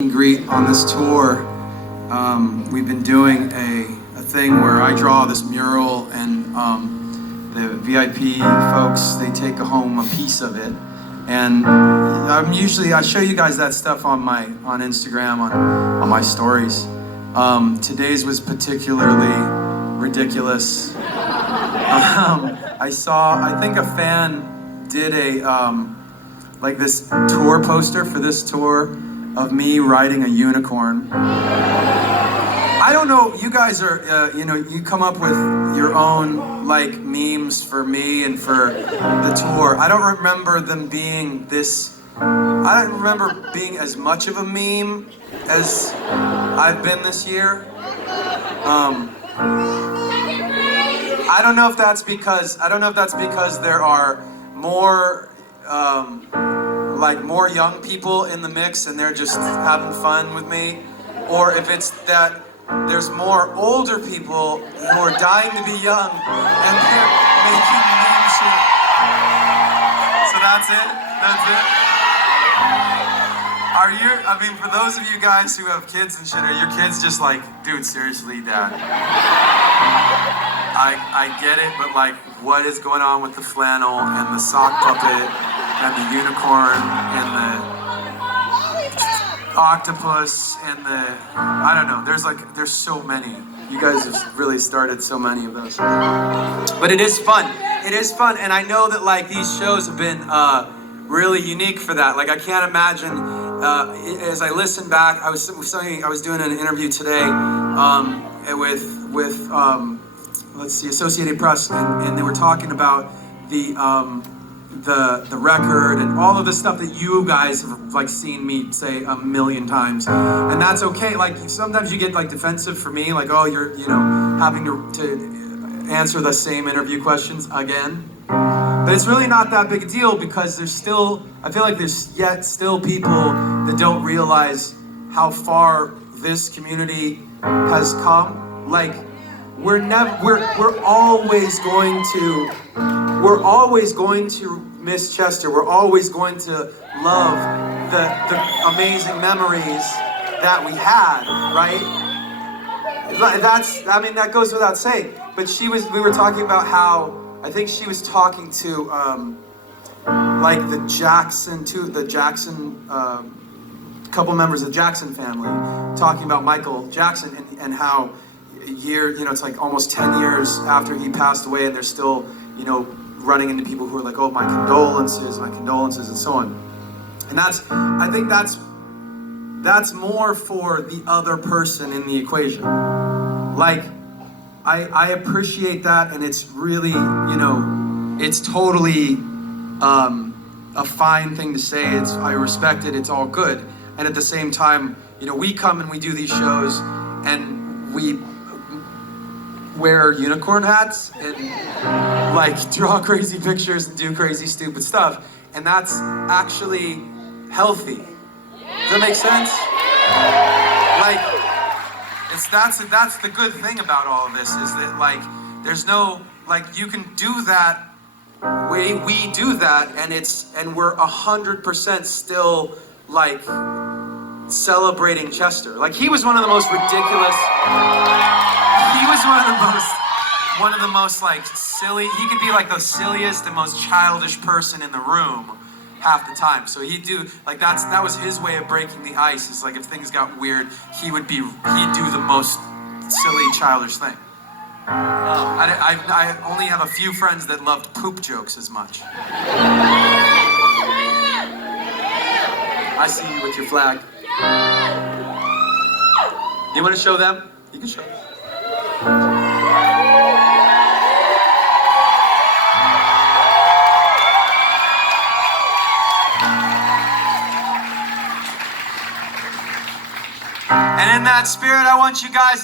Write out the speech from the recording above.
and greet on this tour. We've been doing a thing where I draw this mural and the VIP folks, they take home a piece of it. And I show you guys that stuff on Instagram, on my stories. Today's was particularly ridiculous. I think a fan did like this tour poster for this tour of me riding a unicorn. I don't know, you guys are, you come up with your own like memes for me and for the tour. I don't remember them being I don't remember being as much of a meme as I've been this year. I don't know if that's because there are more more young people in the mix and they're just having fun with me, or if it's that there's more older people who are dying to be young and they're making meme shit. So that's it? For those of you guys who have kids and shit, are your kids just like, dude, seriously, Dad? I get it, but like, what is going on with the flannel and the sock puppet and the unicorn and the octopus and I don't know, there's so many. You guys have really started so many of those. But it is fun, and I know that like these shows have been really unique for that. Like I can't imagine, as I listen back, I was doing an interview today with Associated Press, and they were talking about the record and all of the stuff that you guys have like seen me say a million times, and that's okay. Like sometimes you get like defensive for me, like, oh, you're having to answer the same interview questions again. But it's really not that big a deal, because I feel like there's yet still people that don't realize how far this community has come. Like we're always going to miss Chester. We're always going to love the amazing memories that we had, right? That goes without saying. But we were talking about how, I think she was talking to the Jackson couple members of the Jackson family, talking about Michael Jackson and how it's like almost 10 years after he passed away, and they're still, running into people who are like, oh, my condolences, and so on. And I think that's more for the other person in the equation. Like, I appreciate that, and it's really, it's totally a fine thing to say. I respect it, it's all good. And at the same time, we come and we do these shows, and we wear unicorn hats and like draw crazy pictures and do crazy stupid stuff, and that's actually healthy. Does that make sense? Like that's the good thing about all of this, is that like there's no, like, you can do that way we do that, and we're 100% still like celebrating Chester. Like he was one of the most ridiculous. He was one of the most like silly. He could be like the silliest and most childish person in the room half the time. So he'd do like that was his way of breaking the ice. Is like if things got weird, he'd do the most silly, childish thing. I only have a few friends that loved poop jokes as much. I see you with your flag. You want to show them? You can show them. And in that spirit, I want you guys